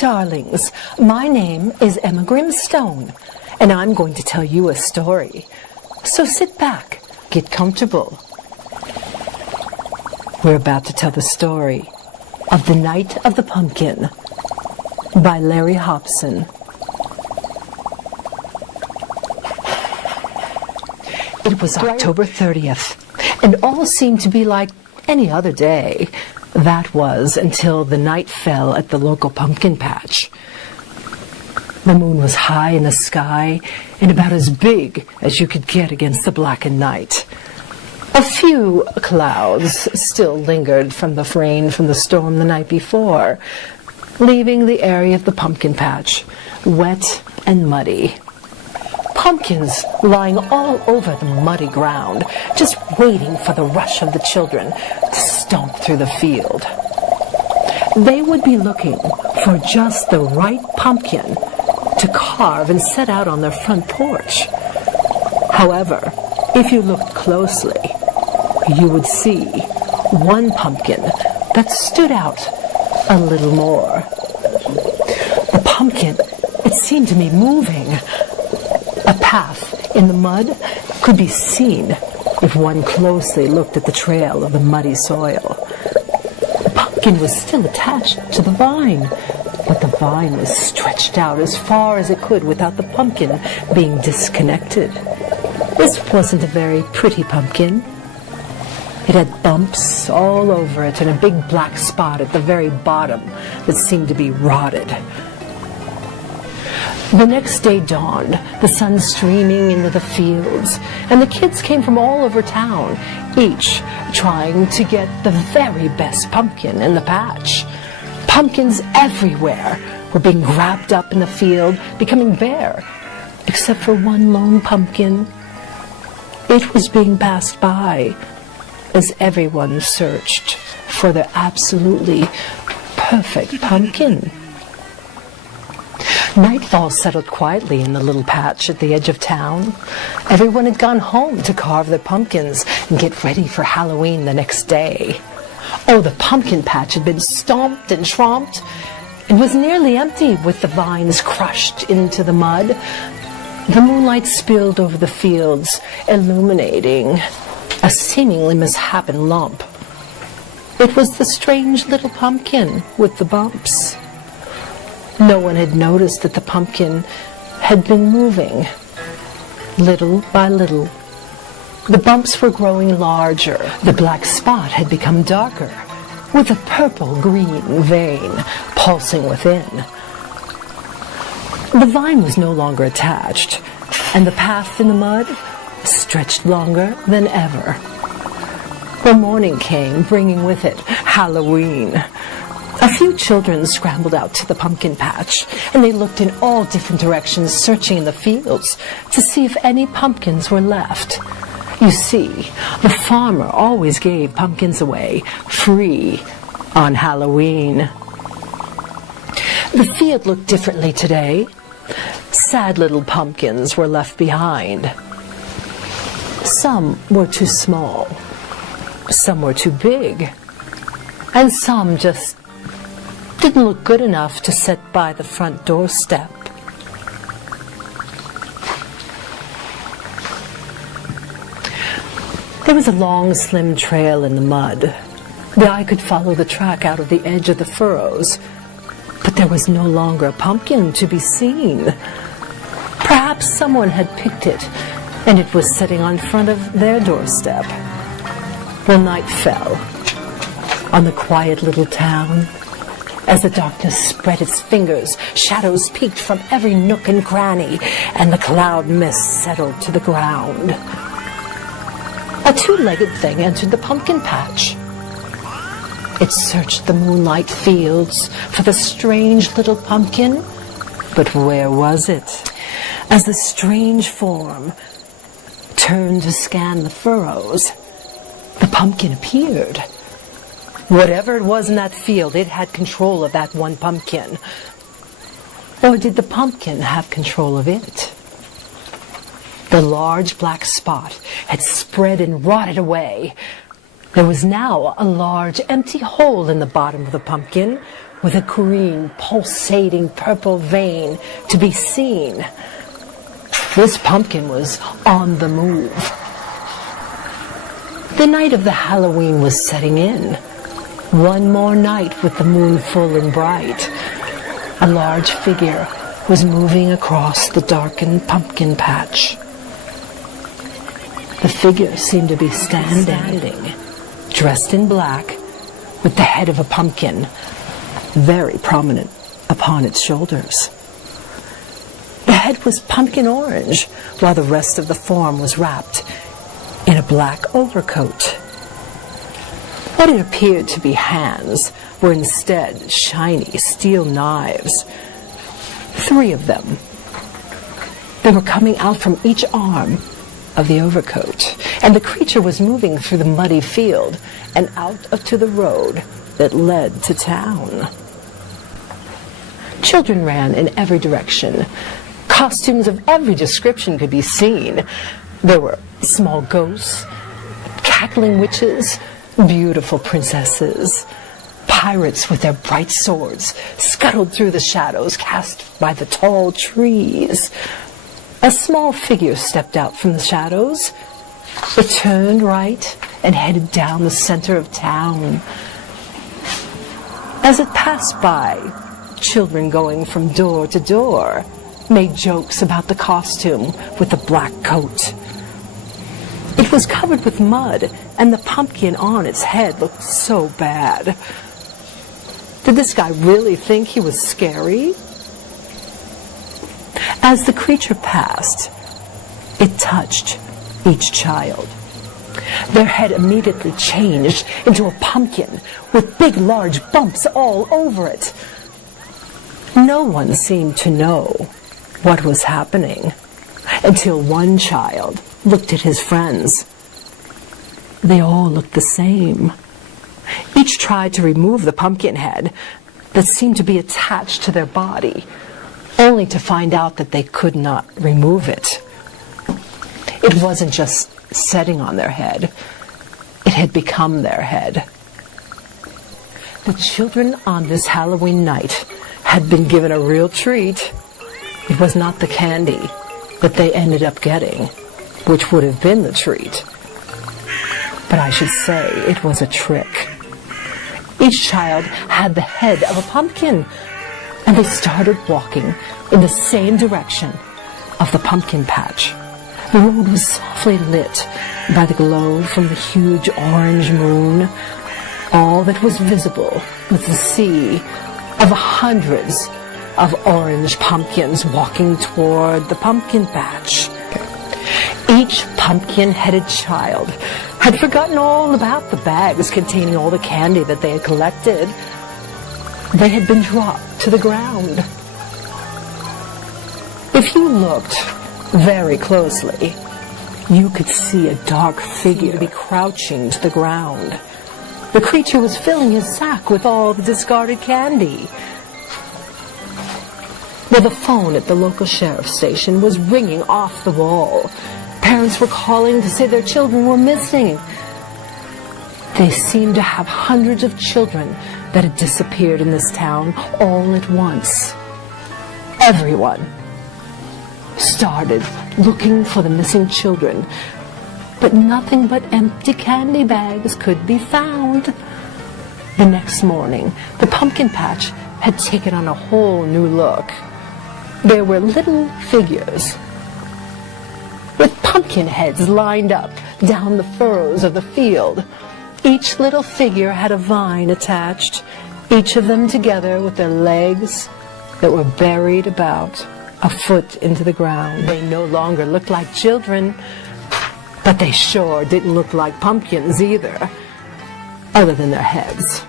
darlings. My name is Emma Grimstone, and I'm going to tell you a story. So sit back, get comfortable. We're about to tell the story of The Night of the Pumpkin by Larry Hobson. It was October 30th, and all seemed to be like any other day. That was until the night fell at the local pumpkin patch. The moon was high in the sky and about as big as you could get against the blackened night. A few clouds still lingered from the rain from the storm the night before, leaving the area of the pumpkin patch wet and muddy. Pumpkins lying all over the muddy ground, just waiting for the rush of the children to stomp through the field. They would be looking for just the right pumpkin to carve and set out on their front porch. However, if you looked closely, you would see one pumpkin that stood out a little more. The pumpkin, it seemed to be moving. A path in the mud could be seen if one closely looked at the trail of the muddy soil. The pumpkin was still attached to the vine, but the vine was stretched out as far as it could without the pumpkin being disconnected. This wasn't a very pretty pumpkin. It had bumps all over it and a big black spot at the very bottom that seemed to be rotted. The next day dawned, the sun streaming into the fields, and the kids came from all over town, each trying to get the very best pumpkin in the patch. Pumpkins everywhere were being wrapped up in the field, becoming bare, except for one lone pumpkin. It was being passed by as everyone searched for their absolutely perfect pumpkin. Nightfall settled quietly in the little patch at the edge of town. Everyone had gone home to carve their pumpkins and get ready for Halloween the next day. Oh, the pumpkin patch had been stomped and tromped and was nearly empty with the vines crushed into the mud. The moonlight spilled over the fields, illuminating a seemingly misshapen lump. It was the strange little pumpkin with the bumps. No one had noticed that the pumpkin had been moving, little by little. The bumps were growing larger. The black spot had become darker, with a purple-green vein pulsing within. The vine was no longer attached, and the path in the mud stretched longer than ever. The morning came, bringing with it Halloween. A few children scrambled out to the pumpkin patch, and they looked in all different directions, searching in the fields to see if any pumpkins were left. You see, the farmer always gave pumpkins away free on Halloween. The field looked differently today. Sad little pumpkins were left behind. Some were too small, some were too big, and some just didn't look good enough to set by the front doorstep. There was a long, slim trail in the mud. The eye could follow the track out of the edge of the furrows, but there was no longer a pumpkin to be seen. Perhaps someone had picked it, and it was sitting on front of their doorstep. Well, night fell on the quiet little town. As the darkness spread its fingers, shadows peeked from every nook and cranny, and the cloud mist settled to the ground. A two-legged thing entered the pumpkin patch. It searched the moonlight fields for the strange little pumpkin, but where was it? As the strange form turned to scan the furrows, the pumpkin appeared. Whatever it was in that field, it had control of that one pumpkin. Or did the pumpkin have control of it? The large black spot had spread and rotted away. There was now a large empty hole in the bottom of the pumpkin with a green, pulsating purple vein to be seen. This pumpkin was on the move. The night of the Halloween was setting in. One more night with the moon full and bright. A large figure was moving across the darkened pumpkin patch. The figure seemed to be standing, dressed in black, with the head of a pumpkin very prominent upon its shoulders. The head was pumpkin orange, while the rest of the form was wrapped in a black overcoat. What had appeared to be hands were instead shiny steel knives. 3 of them. They were coming out from each arm of the overcoat, and the creature was moving through the muddy field and out to the road that led to town. Children ran in every direction. Costumes of every description could be seen. There were small ghosts, cackling witches, beautiful princesses. Pirates with their bright swords scuttled through the shadows cast by the tall trees. A small figure stepped out from the shadows. It turned right and headed down the center of town. As it passed by, children going from door to door made jokes about the costume with the black coat. It was covered with mud, and the pumpkin on its head looked so bad. Did this guy really think he was scary? As the creature passed, it touched each child. Their head immediately changed into a pumpkin with big, large bumps all over it. No one seemed to know what was happening until one child looked at his friends. They all looked the same. Each tried to remove the pumpkin head that seemed to be attached to their body, only to find out that they could not remove it. It wasn't just setting on their head. It had become their head. The children on this Halloween night had been given a real treat. It was not the candy that they ended up getting, which would have been the treat. But I should say it was a trick. Each child had the head of a pumpkin, and they started walking in the same direction of the pumpkin patch. The road was softly lit by the glow from the huge orange moon. All that was visible was the sea of hundreds of orange pumpkins walking toward the pumpkin patch. Each pumpkin-headed child had forgotten all about the bags containing all the candy that they had collected. They had been dropped to the ground. If you looked very closely, you could see a dark figure be crouching to the ground. The creature was filling his sack with all the discarded candy. Well, the phone at the local sheriff's station was ringing off the wall. Parents were calling to say their children were missing. They seemed to have hundreds of children that had disappeared in this town all at once. Everyone started looking for the missing children, but nothing but empty candy bags could be found. The next morning, the pumpkin patch had taken on a whole new look. There were little figures with pumpkin heads lined up down the furrows of the field. Each little figure had a vine attached, each of them together with their legs that were buried about a foot into the ground. They no longer looked like children, but they sure didn't look like pumpkins either, other than their heads.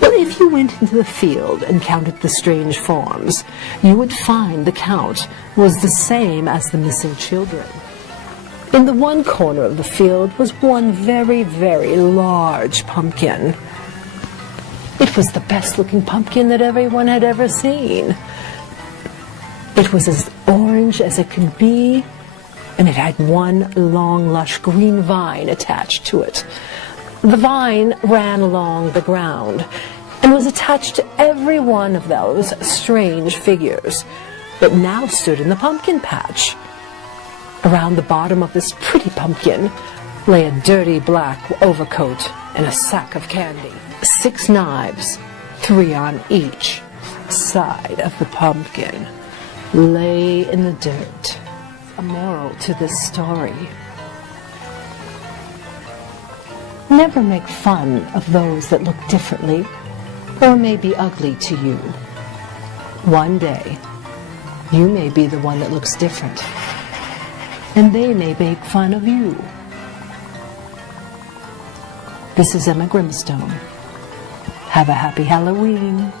Well, if you went into the field and counted the strange forms, you would find the count was the same as the missing children. In the one corner of the field was one very, very large pumpkin. It was the best-looking pumpkin that everyone had ever seen. It was as orange as it could be, and it had one long, lush green vine attached to it. The vine ran along the ground and was attached to every one of those strange figures that now stood in the pumpkin patch. Around the bottom of this pretty pumpkin lay a dirty black overcoat and a sack of candy. 6 knives, 3 on each side of the pumpkin, lay in the dirt. A moral to this story: never make fun of those that look differently or may be ugly to you. One day, you may be the one that looks different, and they may make fun of you. This is Emma Grimstone. Have a happy Halloween.